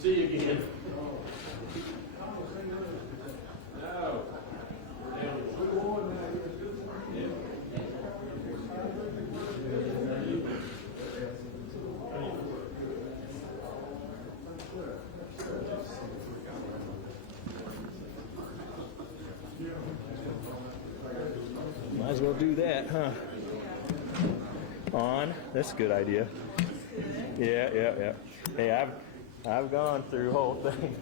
See you again. No. Might as well do that, huh? On. That's a good idea. Yeah. Hey, I've gone through the whole thing.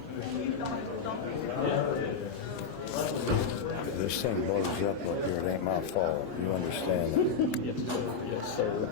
This thing blows up up here. It ain't my fault. You understand that? Yes, sir.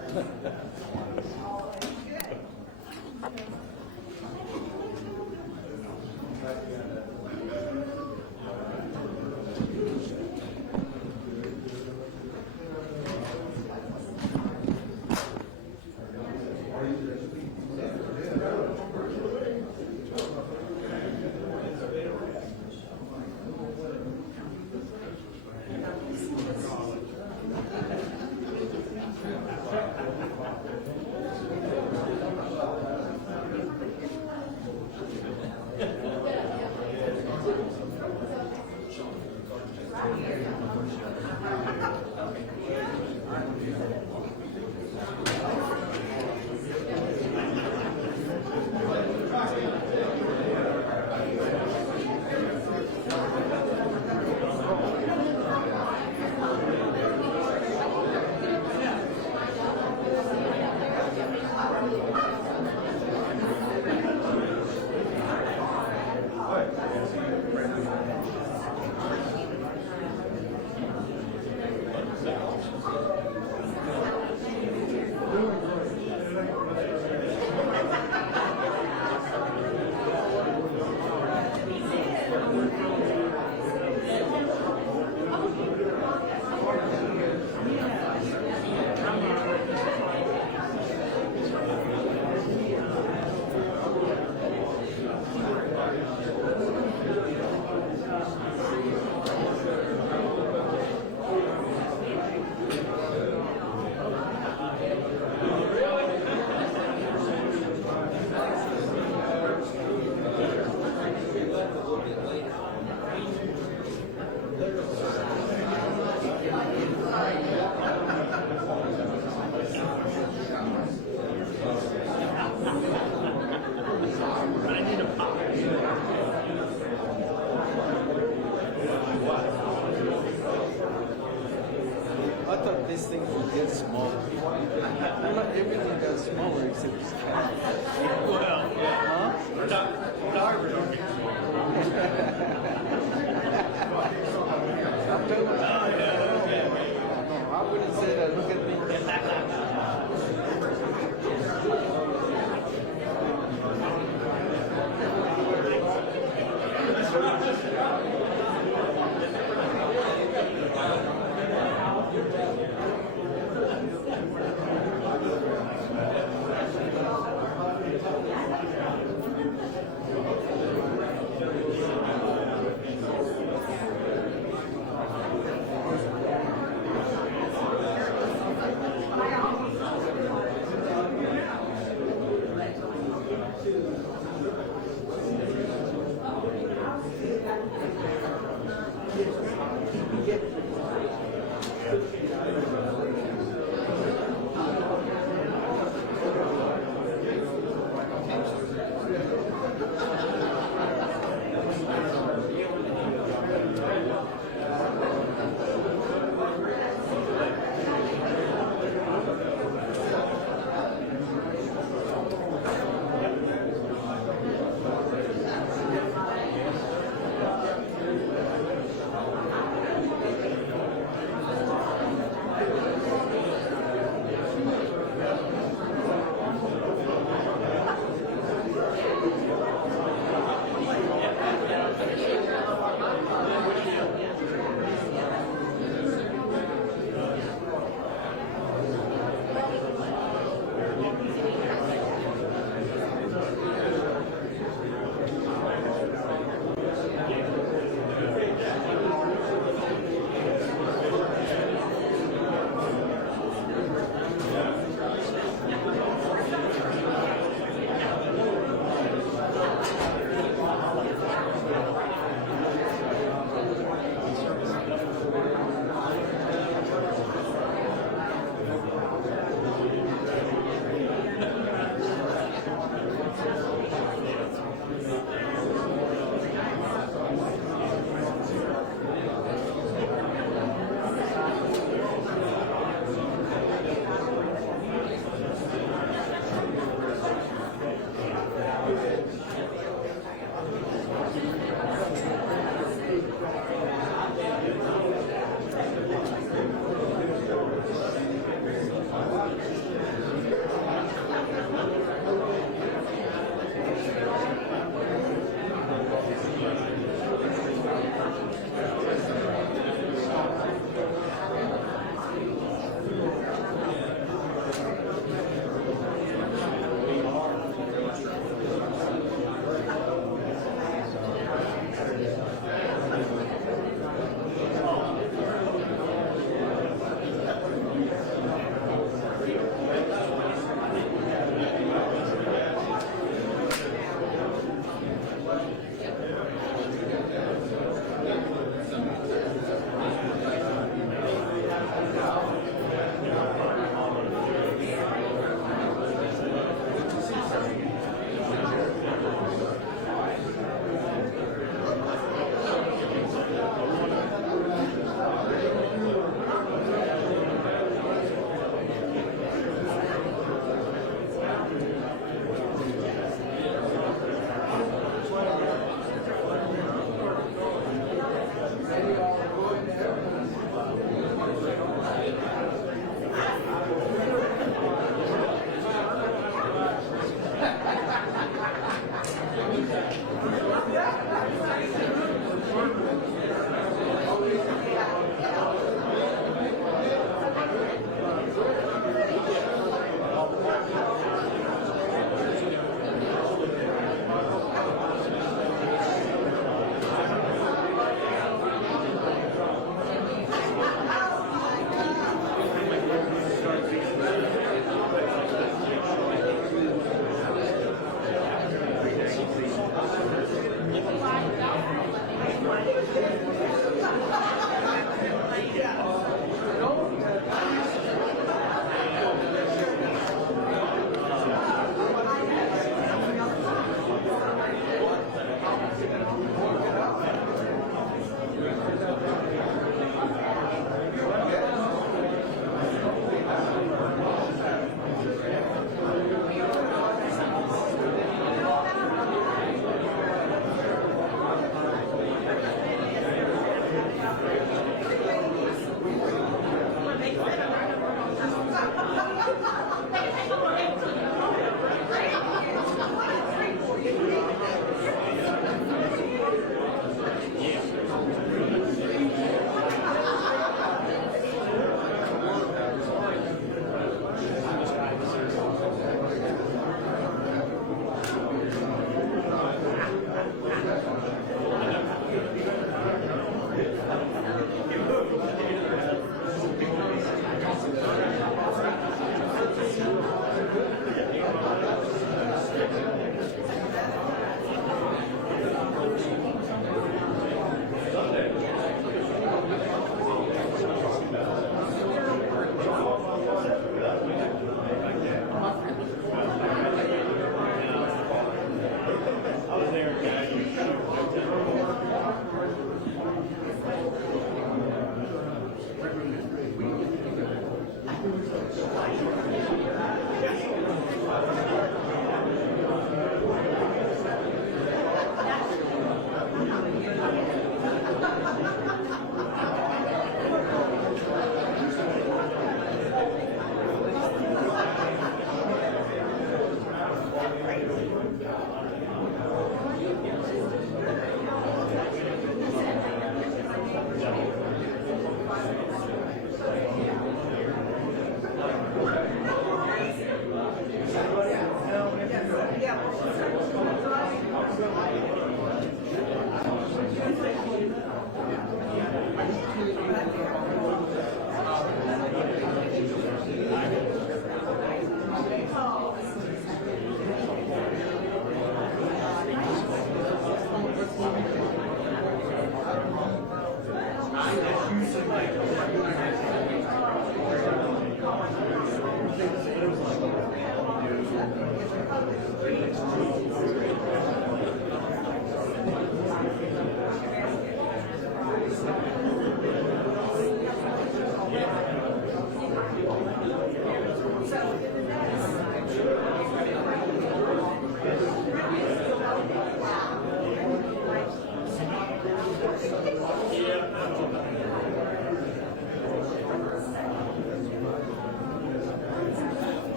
I thought this thing would get smaller. Everything got smaller except this cat. Well, yeah. Huh? Drivers don't get I'm telling you. I wouldn't say that. Look at me.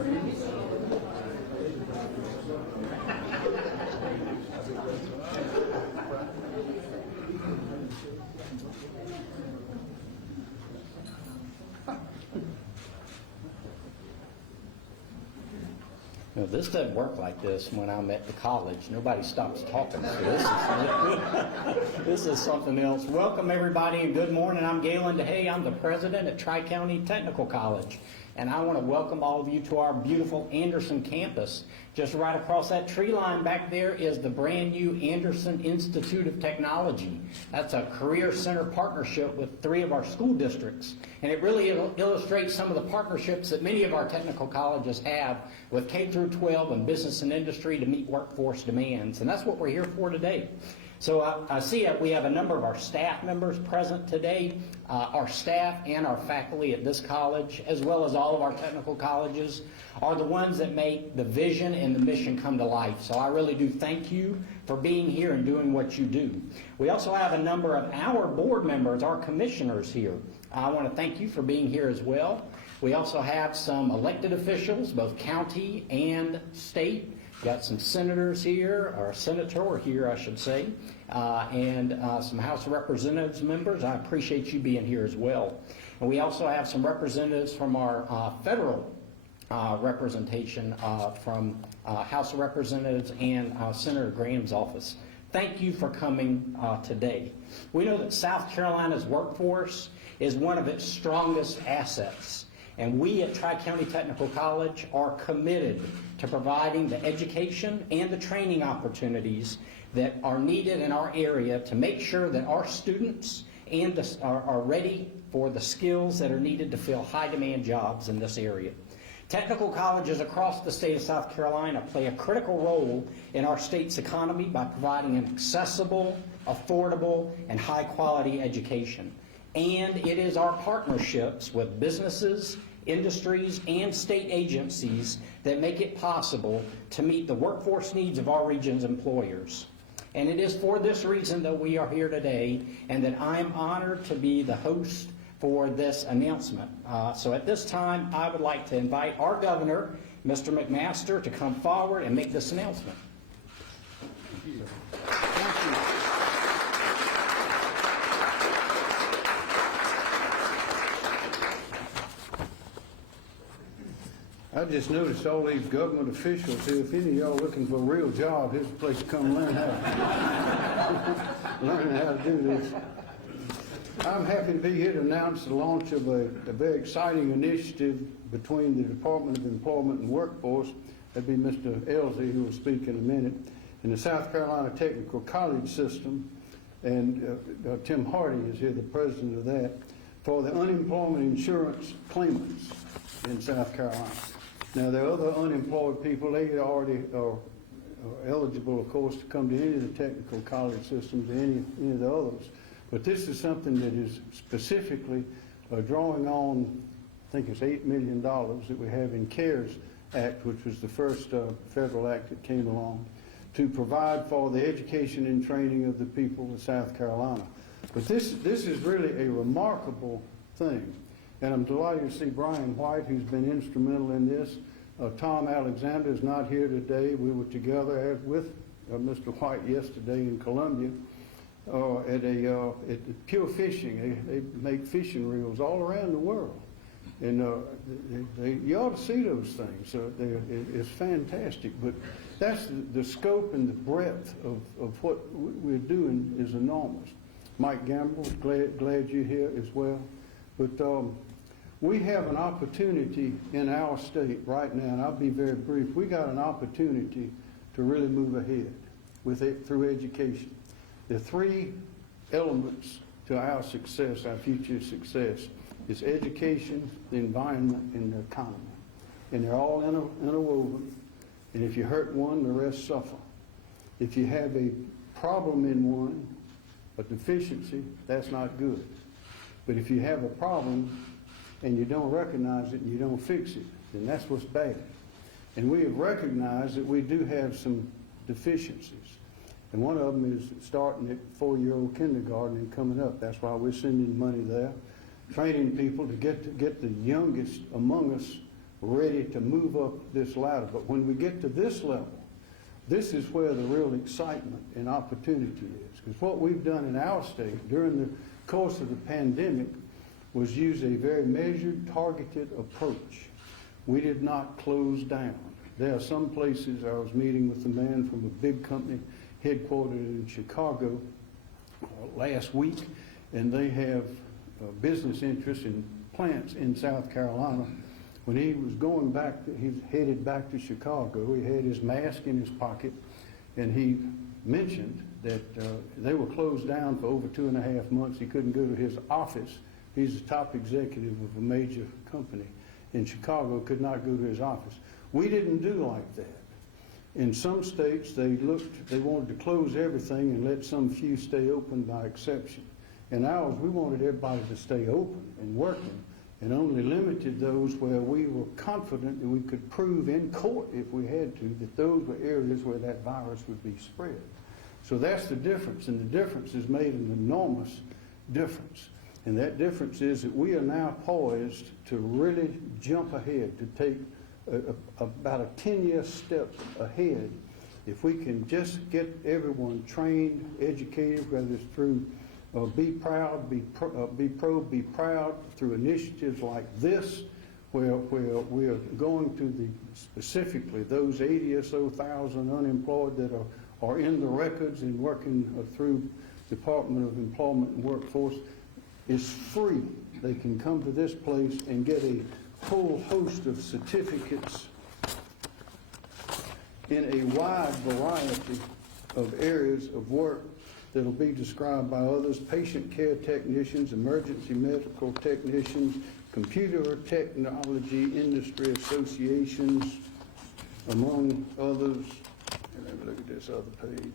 No, this doesn't work like this when I'm at the college. Nobody stops talking. So this is something else. Welcome, everybody, and good morning. I'm Galen DeHay. I'm the president at Tri-County Technical College. And I want to welcome all of you to our beautiful Anderson campus. Just right across that tree line back there is the brand new Anderson Institute of Technology. That's a career center partnership with 3 of our school districts. And it really illustrates some of the partnerships that many of our technical colleges have with K through 12 and business and industry to meet workforce demands. And that's what we're here for today. So I see that we have a number of our staff members present today. Our staff and our faculty at this college, as well as all of our technical colleges, are the ones that make the vision and the mission come to life. So I really do thank you for being here and doing what you do. We also have a number of our board members, our commissioners here. I want to thank you for being here as well. We also have some elected officials, both county and state. Got some senators here, or a senator here, I should say, and some House of Representatives members. I appreciate you being here as well. And we also have some representatives from our federal representation from House of Representatives and Senator Graham's office. Thank you for coming today. We know that South Carolina's workforce is one of its strongest assets. And we at Tri-County Technical College are committed to providing the education and the training opportunities that are needed in our area to make sure that our students are ready for the skills that are needed to fill high-demand jobs in this area. Technical colleges across the state of South Carolina play a critical role in our state's economy by providing an accessible, affordable, and high-quality education. And it is our partnerships with businesses, industries, and state agencies that make it possible to meet the workforce needs of our region's employers. And it is for this reason that we are here today, and that I'm honored to be the host for this announcement. So at this time, I would like to invite our governor, Mr. McMaster, to come forward and make this announcement. Thank you. I just noticed all these government officials here. If any of y'all looking for a real job, here's a place to come learn how to do this. I'm happy to be here to announce the launch of a very exciting initiative between the Department of Employment and Workforce, that'd be Mr. Elsie, who will speak in a minute, and the South Carolina Technical College System, and Tim Hardy is here, the president of that, for the unemployment insurance claimants in South Carolina. Now, there are other unemployed people. They already are eligible, of course, to come to any of the technical college systems, any of the others. But this is something that is specifically drawing on, I think it's $8 million that we have in CARES Act, which was the first federal act that came along, to provide for the education and training of the people of South Carolina. But this is really a remarkable thing. And I'm delighted to see Brian White, who's been instrumental in this. Tom Alexander is not here today. We were together with Mr. White yesterday in Columbia at Pure Fishing. They make fishing reels all around the world. And you ought to see those things. It's fantastic. But that's the scope and the breadth of what we're doing is enormous. Mike Gamble, glad you're here as well. But we have an opportunity in our state right now, and I'll be very brief. We got an opportunity to really move ahead with it through education. There are 3 elements to our success, our future success. It's education, the environment, and the economy. And they're all interwoven. And if you hurt one, the rest suffer. If you have a problem in one, a deficiency, that's not good. But if you have a problem and you don't recognize it and you don't fix it, then that's what's bad. And we have recognized that we do have some deficiencies. And one of them is starting at 4-year-old kindergarten and coming up. That's why we're sending money there, training people to get the youngest among us ready to move up this ladder. But when we get to this level, this is where the real excitement and opportunity is. Because what we've done in our state during the course of the pandemic was use a very measured, targeted approach. We did not close down. There are some places, I was meeting with a man from a big company headquartered in Chicago last week, and they have business interests in plants in South Carolina. When he was going back, he's headed back to Chicago, he had his mask in his pocket, and he mentioned that they were closed down for over 2.5 months. He couldn't go to his office. He's the top executive of a major company in Chicago, could not go to his office. We didn't do like that. In some states, they wanted to close everything and let some few stay open by exception. In ours, we wanted everybody to stay open and working, and only limited those where we were confident that we could prove in court, if we had to, that those were areas where that virus would be spread. So that's the difference, and the difference has made an enormous difference. And that difference is that we are now poised to really jump ahead, to take about a 10-year step ahead. If we can just get everyone trained, educated, whether it's through Be Proud, Be Proud, through initiatives like this, where we are going to specifically those 80 or so thousand unemployed that are in the records and working through Department of Employment and Workforce, is free. They can come to this place and get a whole host of certificates in a wide variety of areas of work that will be described by others: patient care technicians, emergency medical technicians, computer technology industry associations, among others. And let me look at this other page.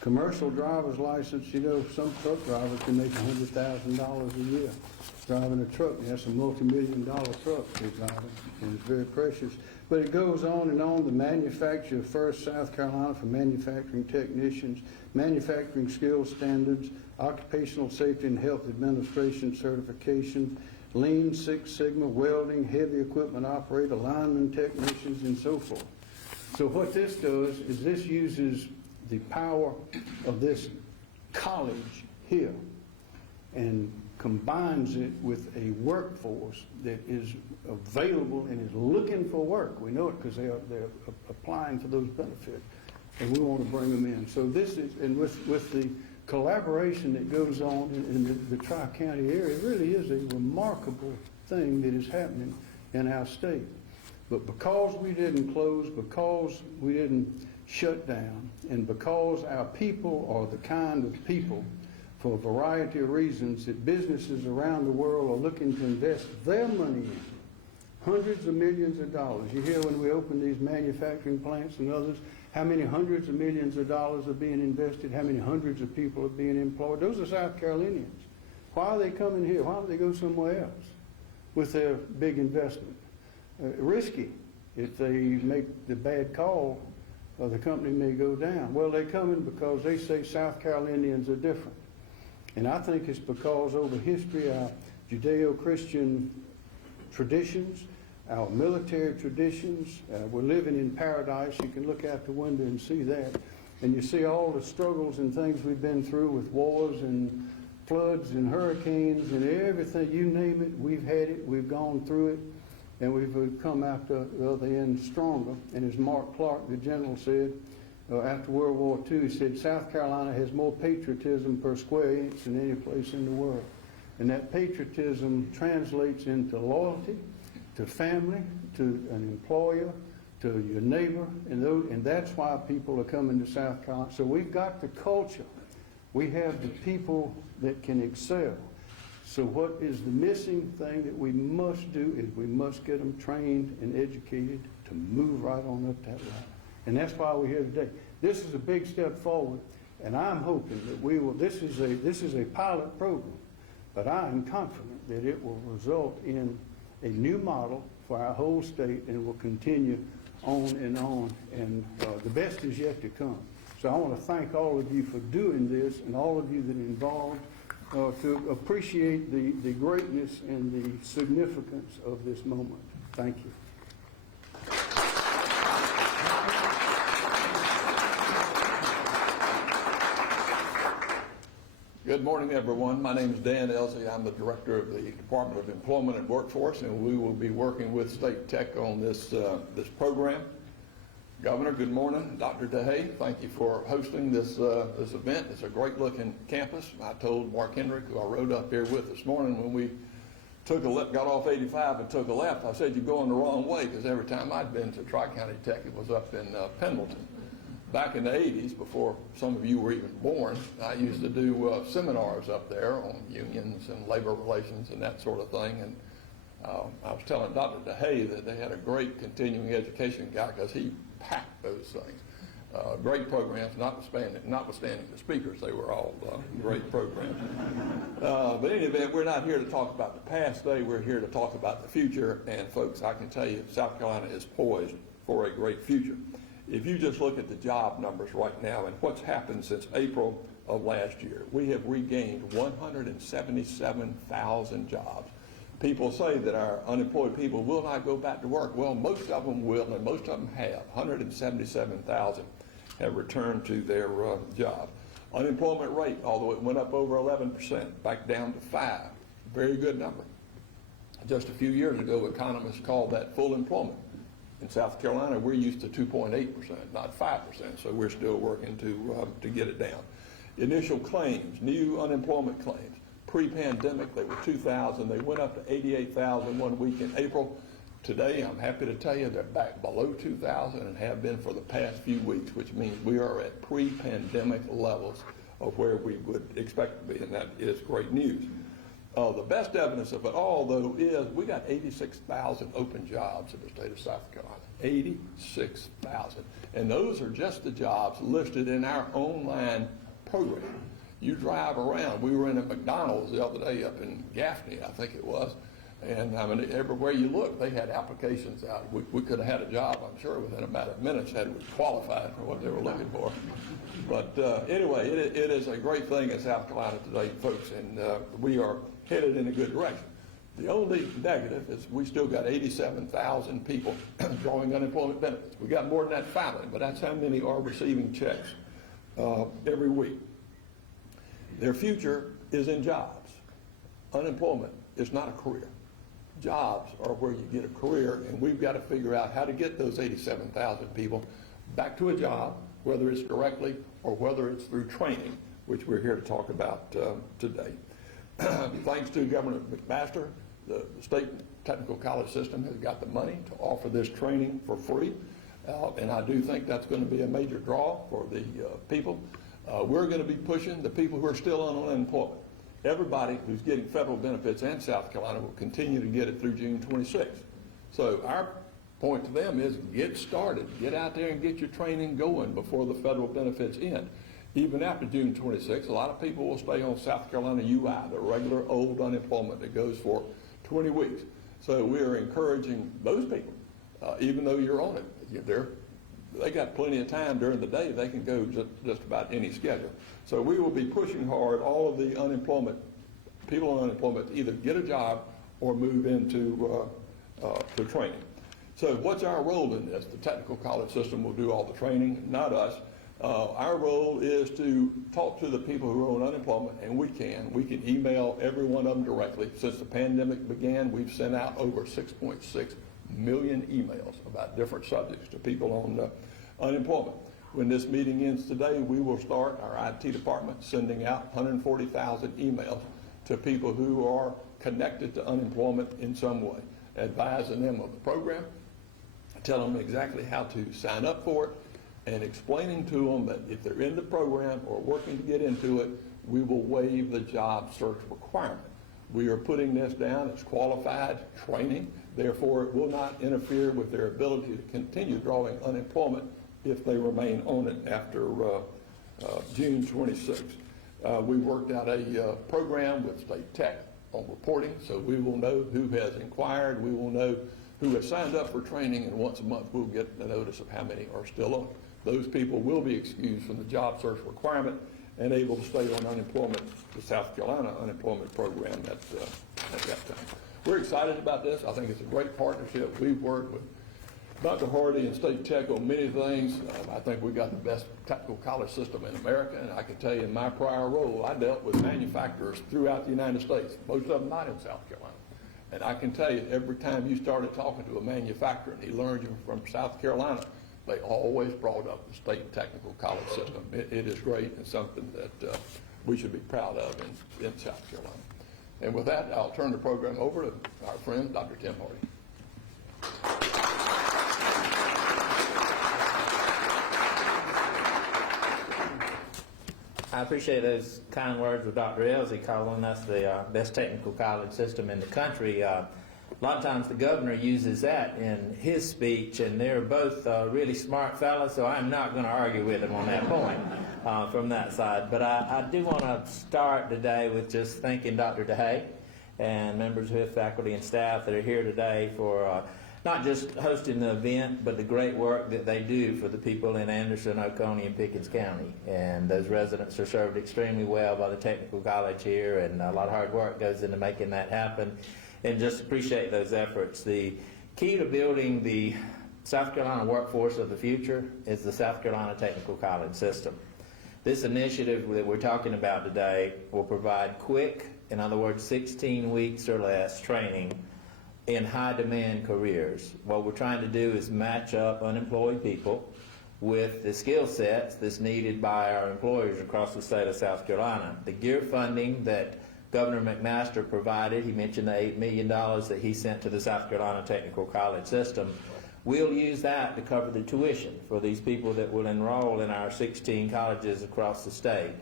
Commercial driver's license, you know, some truck drivers can make $100,000 a year driving a truck. That's a multi-million-dollar truck they're driving, and it's very precious. But it goes on and on. The manufacture of First South Carolina for manufacturing technicians, manufacturing skills standards, occupational safety and health administration certification, Lean Six Sigma, welding, heavy equipment operator, lineman technicians, and so forth. So what this does is this uses the power of this college here and combines it with a workforce that is available and is looking for work. We know it because they're applying for those benefits, and we want to bring them in. So this is, and with the collaboration that goes on in the Tri-County area, it really is a remarkable thing that is happening in our state. But because we didn't close, because we didn't shut down, and because our people are the kind of people, for a variety of reasons, that businesses around the world are looking to invest their money in, hundreds of millions of dollars. You hear when we open these manufacturing plants and others, how many hundreds of millions of dollars are being invested, how many hundreds of people are being employed. Those are South Carolinians. Why are they coming here? Why don't they go somewhere else with their big investment? Risky. If they make the bad call, the company may go down. Well, they're coming because they say South Carolinians are different. And I think it's because over history, our Judeo-Christian traditions, our military traditions, we're living in paradise. You can look out the window and see that. And you see all the struggles and things we've been through with wars and floods and hurricanes and everything, you name it, we've had it, we've gone through it, and we've come out the other end stronger. And as Mark Clark, the general, said, after World War II, he said, South Carolina has more patriotism per square inch than any place in the world. And that patriotism translates into loyalty to family, to an employer, to your neighbor, and that's why people are coming to South Carolina. So we've got the culture. We have the people that can excel. So what is the missing thing that we must do is we must get them trained and educated to move right on up that ladder. And that's why we're here today. This is a big step forward, and I'm hoping that we will, this is a pilot program, but I am confident that it will result in a new model for our whole state and will continue on, and the best is yet to come. So I want to thank all of you for doing this, and all of you that are involved, to appreciate the greatness and the significance of this moment. Thank you. Good morning, everyone. My name is Dan Elsey. I'm the director of the Department of Employment and Workforce, and we will be working with State Tech on this program. Governor, good morning. Dr. DeHay, thank you for hosting this event. It's a great-looking campus. I told Mark Hendrick, who I rode up here with this morning, when we got off 85 and took a left, I said, you're going the wrong way, because every time I'd been to Tri-County Tech, it was up in Pendleton. Back in the 80s, before some of you were even born, I used to do seminars up there on unions and labor relations and that sort of thing. And I was telling Dr. DeHay that they had a great continuing education guy, because he packed those things. Great programs, notwithstanding the speakers, they were all great programs. But in any event, we're not here to talk about the past day, we're here to talk about the future. And folks, I can tell you, South Carolina is poised for a great future. If you just look at the job numbers right now and what's happened since April of last year, we have regained 177,000 jobs. People say that our unemployed people will not go back to work. Well, most of them will, and most of them have. 177,000 have returned to their jobs. Unemployment rate, although it went up over 11%, back down to 5%. Very good number. Just a few years ago, economists called that full employment. In South Carolina, we're used to 2.8%, not 5%, so we're still working to get it down. Initial claims, new unemployment claims. Pre-pandemic, they were 2,000. They went up to 88,000 1 week in April. Today, I'm happy to tell you they're back below 2,000 and have been for the past few weeks, which means we are at pre-pandemic levels of where we would expect to be, and that is great news. The best evidence of it all, though, is we got 86,000 open jobs in the state of South Carolina. 86,000. And those are just the jobs listed in our online program. You drive around. We were in a McDonald's the other day up in Gaffney, I think it was. And I mean, everywhere you look, they had applications out. We could have had a job, I'm sure, within a matter of minutes had we qualified for what they were looking for. But anyway, it is a great thing in South Carolina today, folks, and we are headed in a good direction. The only negative is we still got 87,000 people drawing unemployment benefits. We got more than that filing, but that's how many are receiving checks every week. Their future is in jobs. Unemployment is not a career. Jobs are where you get a career, and we've got to figure out how to get those 87,000 people back to a job, whether it's directly or whether it's through training, which we're here to talk about today. Thanks to Governor McMaster, the state technical college system has got the money to offer this training for free, and I do think that's going to be a major draw for the people. We're going to be pushing the people who are still on unemployment. Everybody who's getting federal benefits in South Carolina will continue to get it through June 26th. So our point to them is get started. Get out there and get your training going before the federal benefits end. Even after June 26th, a lot of people will stay on South Carolina UI, the regular old unemployment that goes for 20 weeks. So we're encouraging those people, even though you're on it, they got plenty of time during the day. They can go just about any schedule. So we will be pushing hard all of the people on unemployment to either get a job or move into training. So what's our role in this? The technical college system will do all the training, not us. Our role is to talk to the people who are on unemployment, and we can email every one of them directly. Since the pandemic began, we've sent out over 6.6 million emails about different subjects to people on unemployment. When this meeting ends today, we will start our IT department sending out 140,000 emails to people who are connected to unemployment in some way, advising them of the program, telling them exactly how to sign up for it, and explaining to them that if they're in the program or working to get into it, we will waive the job search requirement. We are putting this down as qualified training, therefore it will not interfere with their ability to continue drawing unemployment if they remain on it after June 26th. We worked out a program with State Tech on reporting, so we will know who has inquired, we will know who has signed up for training, and once a month we'll get the notice of how many are still on it. Those people will be excused from the job search requirement and able to stay on unemployment, the South Carolina unemployment program at that time. we're excited about this. I think it's a great partnership. We've worked with Dr. Hardy and State Tech on many things. I think we've got the best technical college system in America, and I can tell you in my prior role, I dealt with manufacturers throughout the United States, most of them not in South Carolina. And I can tell you, every time you started talking to a manufacturer and he learned you from South Carolina, they always brought up the state technical college system. It is great and something that we should be proud of in South Carolina. And with that, I'll turn the program over to our friend, Dr. Tim Hardy. I appreciate those kind words of Dr. Elsie calling us the best technical college system in the country. A lot of times the governor uses that in his speech, and they're both really smart fellows, so I'm not going to argue with him on that point from that side. But I do want to start today with just thanking Dr. DeHay and members of his faculty and staff that are here today for not just hosting the event, but the great work that they do for the people in Anderson, Oconee, and Pickens County. And those residents are served extremely well by the technical college here, and a lot of hard work goes into making that happen. And just appreciate those efforts. The key to building the South Carolina workforce of the future is the South Carolina Technical College system. This initiative that we're talking about today will provide quick, in other words, 16 weeks or less training in high-demand careers. What we're trying to do is match up unemployed people with the skill sets that's needed by our employers across the state of South Carolina. The GEER funding that Governor McMaster provided, he mentioned the $8 million that he sent to the South Carolina Technical College system. We'll use that to cover the tuition for these people that will enroll in our 16 colleges across the state.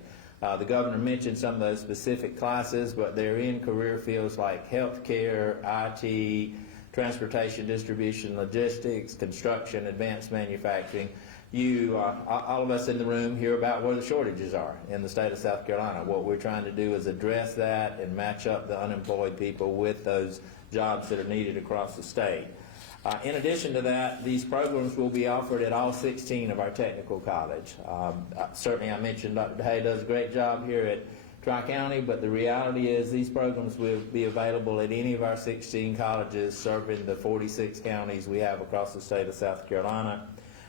The governor mentioned some of those specific classes, but they're in career fields like healthcare, IT, transportation, distribution, logistics, construction, advanced manufacturing. All of us in the room hear about where the shortages are in the state of South Carolina. What we're trying to do is address that and match up the unemployed people with those jobs that are needed across the state. In addition to that, these programs will be offered at all 16 of our technical college. Certainly I mentioned Dr. DeHay does a great job here at Tri-County, but the reality is these programs will be available at any of our 16 colleges serving the 46 counties we have across the state of South Carolina.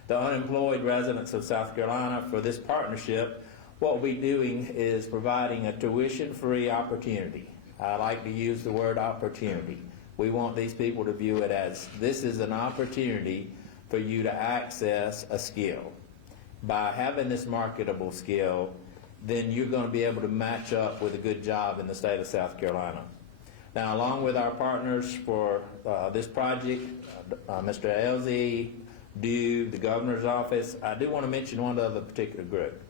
The unemployed residents of South Carolina, for this partnership, what we'll be doing is providing a tuition-free opportunity. I like to use the word opportunity. We want these people to view it as this is an opportunity for you to access a skill. By having this marketable skill, then you're going to be able to match up with a good job in the state of South Carolina. Now, along with our partners for this project, Mr. Elsie, the governor's office, I do want to mention one other particular group.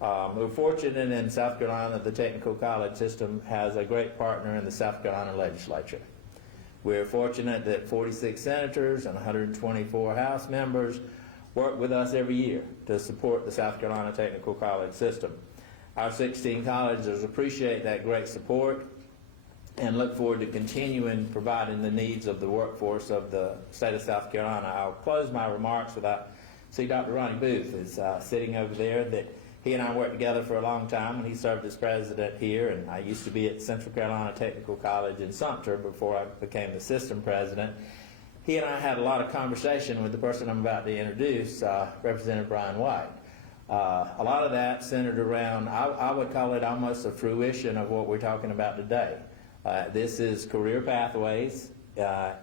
We're fortunate in South Carolina that the technical college system has a great partner in the South Carolina legislature. We're fortunate that 46 senators and 124 House members work with us every year to support the South Carolina Technical College system. Our 16 colleges appreciate that great support and look forward to continuing providing the needs of the workforce of the state of South Carolina. I'll close my remarks with I see Dr. Ronnie Booth is sitting over there. That he and I worked together for a long time, and he served as president here, and I used to be at Central Carolina Technical College in Sumter before I became the system president. He and I had a lot of conversation with the person I'm about to introduce, Representative Brian White. A lot of that centered around, I would call it almost a fruition of what we're talking about today. This is career pathways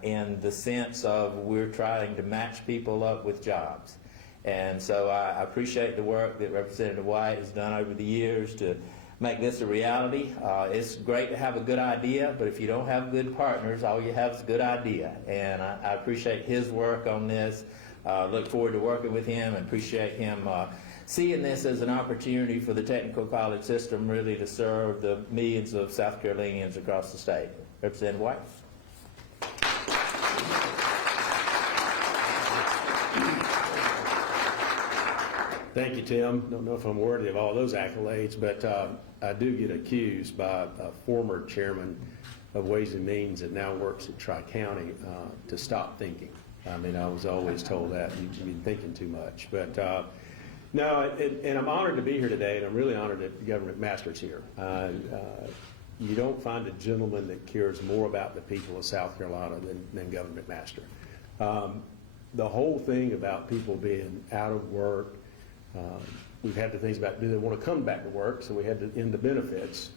in the sense of we're trying to match people up with jobs. And so I appreciate the work that Representative White has done over the years to make this a reality. It's great to have a good idea, but if you don't have good partners, all you have is a good idea. And I appreciate his work on this. Look forward to working with him and appreciate him seeing this as an opportunity for the technical college system really to serve the millions of South Carolinians across the state. Representative White. Thank you, Tim. Don't know if I'm worthy of all those accolades, but I do get accused by a former chairman of Ways and Means that now works at Tri-County to stop thinking. I mean, I was always told that you've been thinking too much. But no, and I'm honored to be here today, and I'm really honored that Governor McMaster's here. you don't find a gentleman that cares more about the people of South Carolina than Governor McMaster. The whole thing about people being out of work, we've had the things about do they want to come back to work, so we had to end the benefits,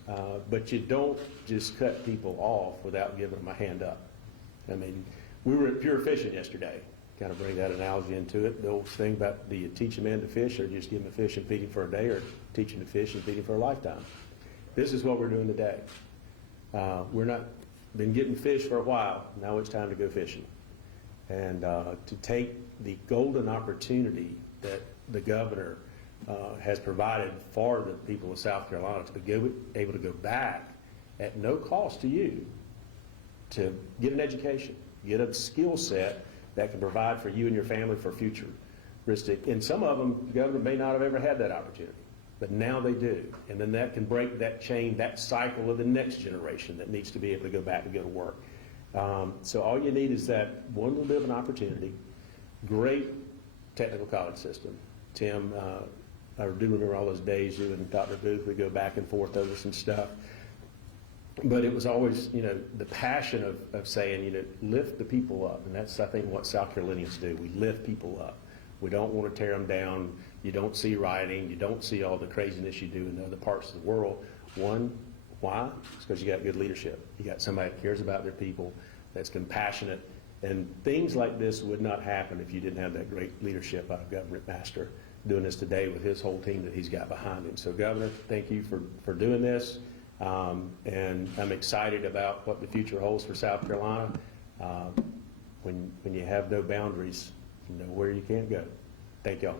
but you don't just cut people off without giving them a hand up. I mean, we were at Pure Fishing yesterday, kind of bring that analogy into it. The old thing about do you teach a man to fish or just give him a fish and feed him for a day, or teach him to fish and feed him for a lifetime? This is what we're doing today. We're not been getting fish for a while. Now it's time to go fishing. And to take the golden opportunity that the governor has provided for the people of South Carolina to be able to go back at no cost to you to get an education, get a skill set that can provide for you and your family for futuristic. And some of them, the governor may not have ever had that opportunity, but now they do. And then that can break that chain, that cycle of the next generation that needs to be able to go back and go to work. So all you need is that one little bit of an opportunity. Great technical college system. Tim, I do remember all those days you and Dr. Booth would go back and forth over some stuff. But it was always, the passion of saying, lift the people up. And that's, I think, what South Carolinians do. We lift people up. We don't want to tear them down. You don't see rioting. You don't see all the craziness you do in other parts of the world. Why? It's because you got good leadership. You got somebody that cares about their people, that's compassionate. And things like this would not happen if you didn't have that great leadership out of Governor McMaster doing this today with his whole team that he's got behind him. So, Governor, thank you for doing this. And I'm excited about what the future holds for South Carolina. When you have no boundaries, you know where you can't go. Thank y'all.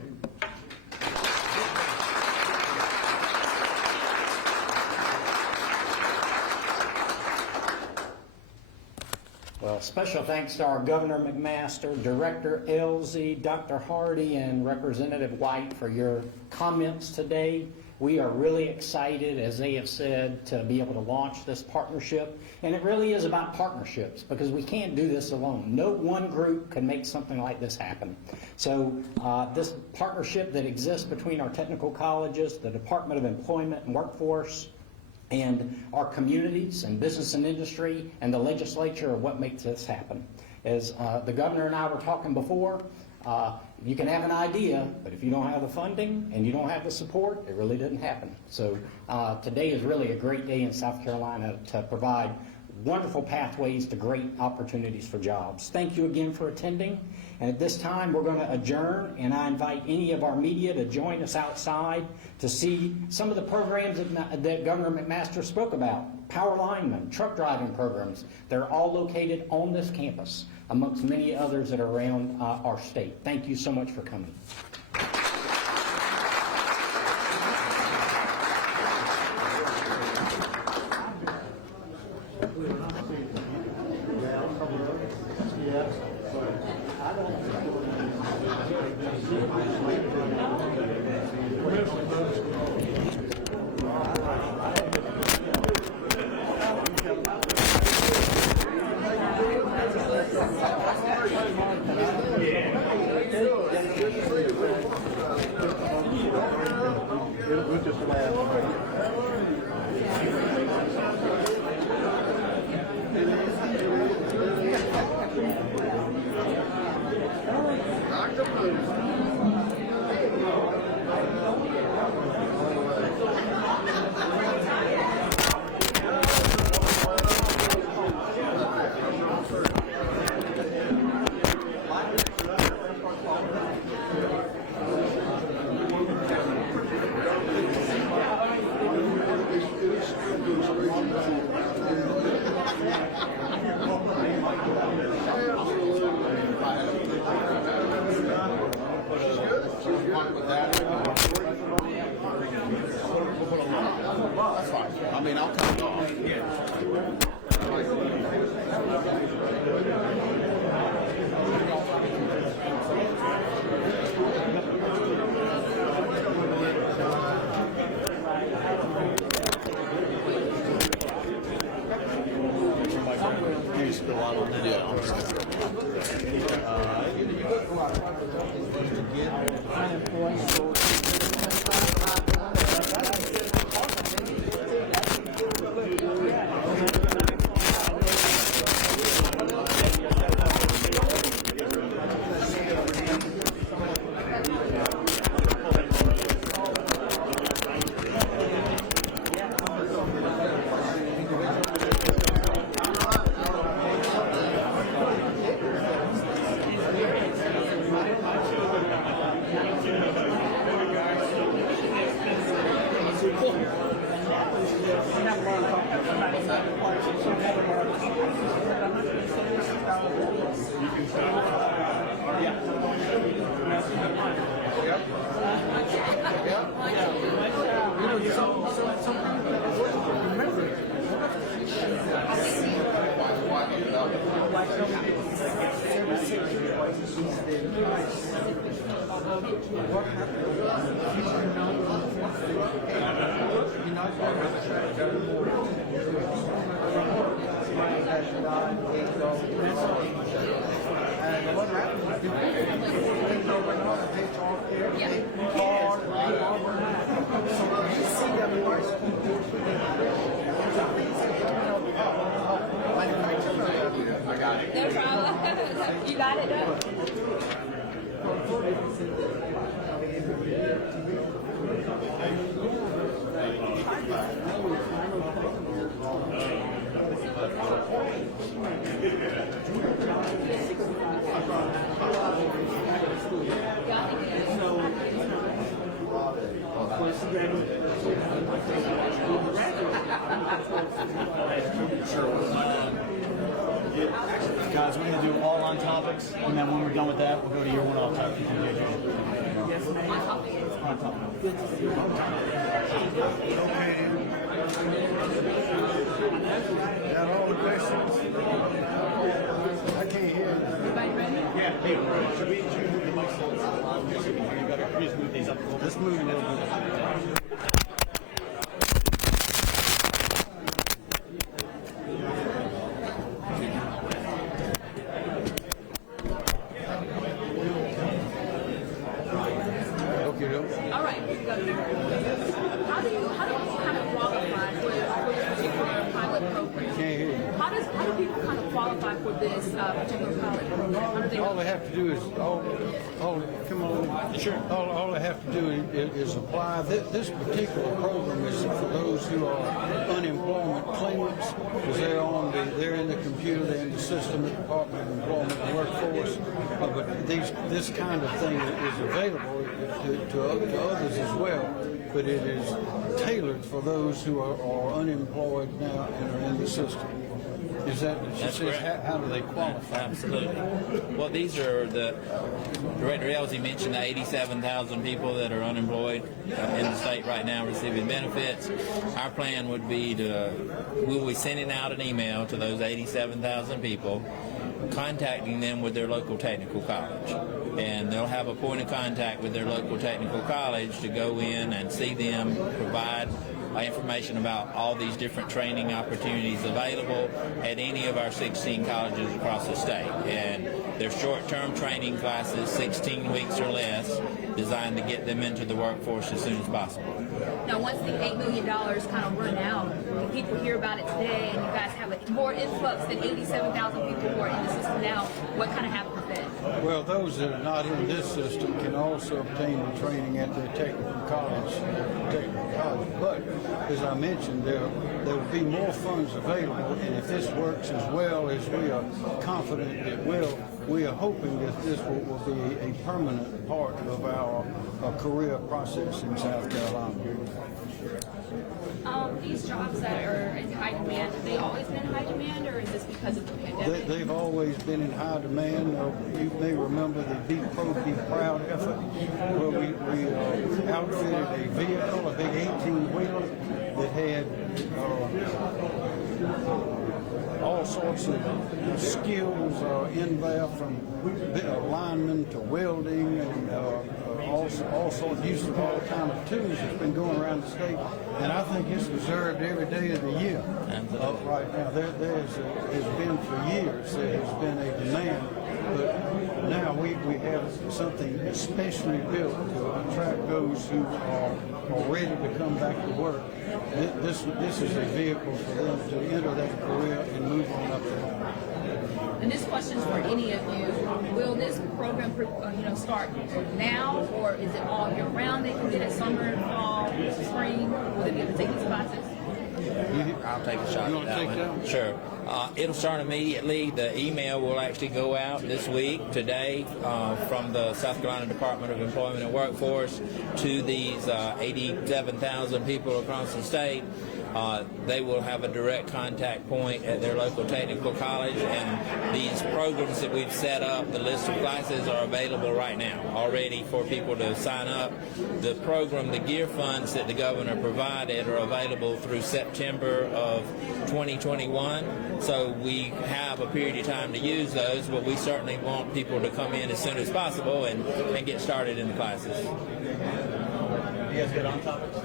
Well, special thanks to our Governor McMaster, Director Elsie, Dr. Hardy, and Representative White for your comments today. We are really excited, as they have said, to be able to launch this partnership. And it really is about partnerships, because we can't do this alone. No one group can make something like this happen. So this partnership that exists between our technical colleges, the Department of Employment and Workforce, and our communities and business and industry and the legislature are what makes this happen. As the governor and I were talking before, you can have an idea, but if you don't have the funding and you don't have the support, it really doesn't happen. So today is really a great day in South Carolina to provide wonderful pathways to great opportunities for jobs. Thank you again for attending. And at this time, we're going to adjourn, and I invite any of our media to join us outside to see some of the programs that Governor McMaster spoke about. Power linemen, truck driving programs. They're all located on this campus, amongst many others that are around our state. Thank you so much for coming. I mean, I'll cut it off. Unemployed. No problem. You got it done. Guys, we're going to do all on topics, and then when we're done with that, we'll go to your one off topic. On topic. Got all the questions? I can't hear you. Everybody ready? Yeah, hey, should we move the mics a little? You better just move these up a little bit. Let's move a little bit. All right. How do you kind of qualify for this particular pilot program? Can't hear you. How do people kind of qualify for this particular pilot program? How do they All they have to do is come on. Sure. All they have to do is apply. This particular program is for those who are unemployment claimants, because they're in the computer, they're in the system, the Department of Employment and Workforce. But this kind of thing is available to others as well. But it is tailored for those who are unemployed now and are in the system. Is that That's correct. How do they qualify? Absolutely. Well, these are Director Elsie mentioned the 87,000 people that are unemployed in the state right now receiving benefits. Our plan would be we'll be sending out an email to those 87,000 people, contacting them with their local technical college. And they'll have a point of contact with their local technical college to go in and see them, provide information about all these different training opportunities available at any of our 16 colleges across the state. And they're short-term training classes, 16 weeks or less, designed to get them into the workforce as soon as possible. Now, once the $8 million kind of run out, and people hear about it today, and you guys have a more influx than 87,000 people who are in the system now, what kind of happens then? Well, those that are not in this system can also obtain the training at their technical college. But, as I mentioned, there will be more funds available, and if this works as well as we are confident it will, we are hoping that this will be a permanent part of our career process in South Carolina. These jobs that are in high demand, have they always been in high demand, or is this because of the pandemic? They've always been in high demand. You may remember the Be Pro, Be Proud effort, where we outfitted a vehicle, a big 18-wheeler that had all sorts of skills in there, from linemen to welding and all sorts, use of all kinds of tools that's been going around the state, and I think it's reserved every day of the year. Right now, there has been for years, there has been a demand, but now we have something especially built to attract those who are ready to come back to work. This is a vehicle for them to enter that career and move on up the line. And this question is for any of you. Will this program start now, or is it all year round? They can get it summer, fall, spring? Will they be able to take these classes? I'll take a shot at that one. Sure. It'll start immediately. The email will actually go out this week, today, from the South Carolina Department of Employment and Workforce to these 87,000 people across the state. they will have a direct contact point at their local technical college, and these programs that we've set up, the list of classes are available right now already for people to sign up. The program, the GEER funds that the governor provided are available through September of 2021, so we have a period of time to use those, but we certainly want people to come in as soon as possible and get started in the classes. You guys good on topics?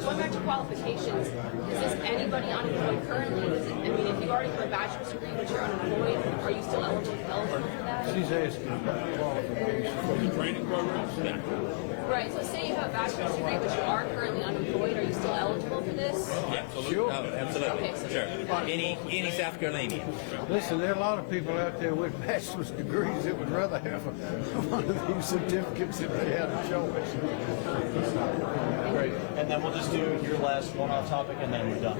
Going back to qualifications, is this anybody unemployed currently? I mean, if you already have a bachelor's degree but you're unemployed, are you still eligible for that? She's asking about qualifications. Training programs? Yeah. Right, so say you have a bachelor's degree but you are currently unemployed, are you still eligible for this? Yeah, absolutely. Sure. Oh, absolutely. Okay, so sure. Any South Carolinian. Listen, there are a lot of people out there with bachelor's degrees that would rather have one of these certificates if they had a choice. Great. And then we'll just do your last one-off topic, and then we're done.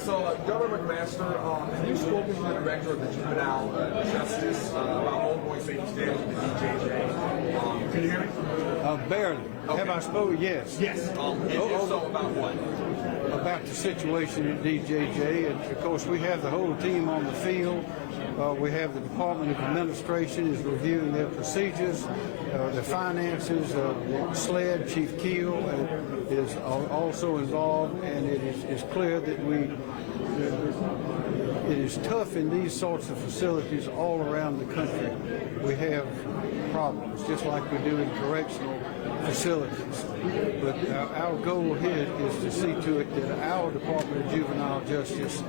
So, Governor McMaster, have you spoken to the director of the juvenile justice about ongoing safety standards with the DJJ? Can you hear me? Barely. Okay. Have I spoken? Yes. Yes. And if so, about what? About the situation at DJJ, and of course we have the whole team on the field. We have the Department of Administration is reviewing their procedures, their finances. SLED, Chief Keel is also involved, and it is clear that it is tough in these sorts of facilities all around the country. We have problems, just like we do in correctional facilities. But our goal here is to see to it that our Department of Juvenile Justice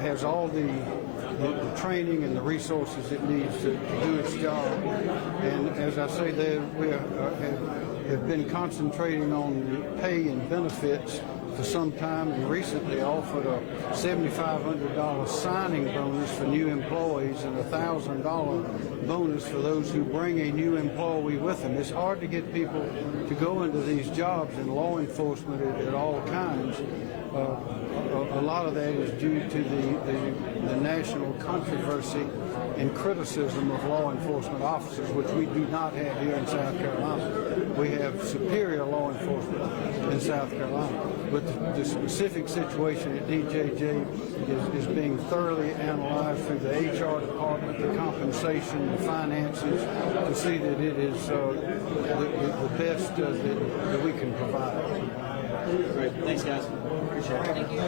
has all the training and the resources it needs to do its job. And as I say, we have been concentrating on the pay and benefits for some time, and recently offered a $7,500 signing bonus for new employees and a $1,000 bonus for those who bring a new employee with them. It's hard to get people to go into these jobs in law enforcement at all kinds. A lot of that is due to the national controversy and criticism of law enforcement officers, which we do not have here in South Carolina. We have superior law enforcement in South Carolina. But the specific situation at DJJ is being thoroughly analyzed through the HR department, the compensation, the finances, to see that it is the best that we can provide. Great. Thanks, guys. Appreciate it. Thank you.